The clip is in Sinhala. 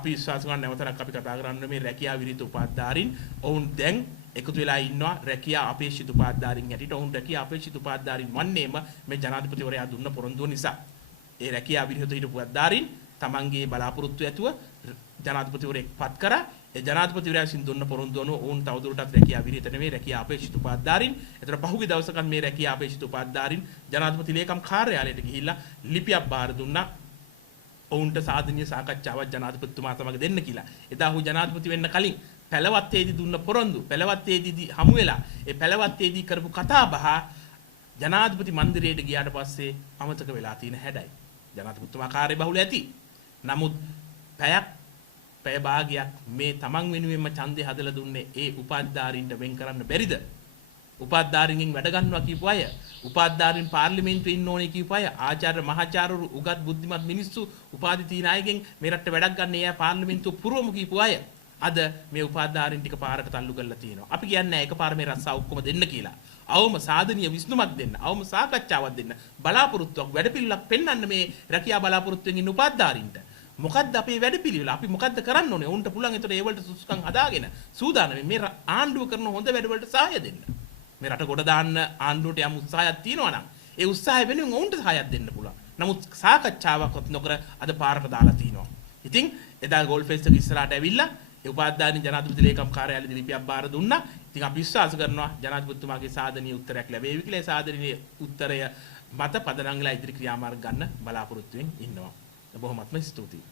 අපි විශ්වාස කරන නැවතත් අපි කතා කරන්නේ මේ රැකියා විරහිත උපාධිධාරීන් ඔවුන් දැන් එකතු වෙලා ඉන්නවා රැකියා අපේක්ෂිත උපාධිධාරීන් හැටියට. ඔවුන් රැකියා අපේක්ෂිත උපාධිධාරීන් වන්නේම මේ ජනාධිපතිවරයා දුන්න පොරොන්දුව නිසා. ඒ රැකියා විරහිත හිටපු උපාධිධාරීන් තමන්ගේ බලාපොරොත්තු ඇතුව ජනාධිපතිවරයෙක් පත් කරා. ඒ ජනාධිපතිවරයා විසින් දුන්න පොරොන්දුව අනුව ඔවුන් තවදුරටත් රැකියා විරහිත නෙවෙයි රැකියා අපේක්ෂිත උපාධිධාරීන්. ඒතර පහුගිය දවසක මේ රැකියා අපේක්ෂිත උපාධිධාරීන් ජනාධිපති ලේකම් කාර්යාලයට ගිහිල්ලා ලිපියක් බාර දුන්නා. ඔවුන්ට සාධනීය සාකච්ඡාවක් ජනාධිපතිතුමා සමග දෙන්න කියලා. එදා ඔහු ජනාධිපති වෙන්න කලින් පැලවත්තේදී දුන්න පොරොන්දු පැලවත්තේදී හමු වෙලා ඒ පැලවත්තේදී කරපු කතා බහ ජනාධිපති මන්දිරයට ගියාට පස්සේ අමතක වෙලා තියෙන හැඩයි. ජනාධිපතිතුමා කාර්යබහුල ඇති. නමුත් පැය භාගයක් මේ තමන් වෙනුවෙන්ම ඡන්දය හදලා දුන්නේ ඒ උපාධිධාරීන්ට වෙන් කරන්න බැරිද? උපාධිධාරීන්ගෙන් වැඩ ගන්නවා කියපු අය, උපාධිධාරීන් පාර්ලිමේන්තුවේ ඉන්න ඕනේ කියපු අය, ආචාර්ය මහාචාර්යවරු උගත් බුද්ධිමත් මිනිස්සු උපාධි තියන අයගෙන් මේ රටට වැඩක් ගන්න එයා පාර්ලිමේන්තුව පුරවමු කියපු අය අද මේ උපාධිධාරීන් ටික පාරට තල්ලු කරලා තියෙනවා. අපි කියන්නේ එකපාර මේ රස්සා ඔක්කොම දෙන්න කියලා. අවම සාධනීය විසඳුමක් දෙන්න, අවම සාකච්ඡාවක් දෙන්න, බලාපොරොත්තුවක් වැඩපිළිවෙලක් පෙන්වන්න මේ රැකියා බලාපොරොත්තුෙන් ඉන්න උපාධිධාරීන්ට. මොකද්ද අපේ වැඩපිළිවෙල? අපි මොකද්ද කරන්න ඕනේ? උන්ට පුළුවන් ඒතර ඒ වලට සුසුකම් හදාගෙන සූදානම් මේ ආණ්ඩුව කරන හොඳ වැඩ වලට සහාය දෙන්න. මේ රට ගොඩ දාන්න ආණ්ඩුවට යම් උත්සාහයක් තියෙනවා නම් ඒ උත්සාහය වෙනුවෙන් ඔවුන්ට සහායක් දෙන්න පුළුවන්. නමුත් සාකච්ඡාවක්වත් නොකර අද පාරට දාලා තිනවා. ඉතින් එදා ගෝල් ෆේස් එක ඉස්සරහට ඇවිල්ලා ඒ උපාධිධාරීන් ජනාධිපති ලේකම් කාර්යාලයේ ලිපියක් බාර දුන්නා. ඉතින් අපි විශ්වාස කරනවා ජනාධිපතිතුමාගේ සාධනීය උත්තරයක් ලැබෙවි කියලා. ඒ සාධනීය උත්තරය මත පදනම් වෙලා ඉදිරි ක්‍රියාමාර්ග ගන්න බලාපොරොත්තු වෙමින් ඉන්නවා. බොහොමත්ම ස්තුතියි.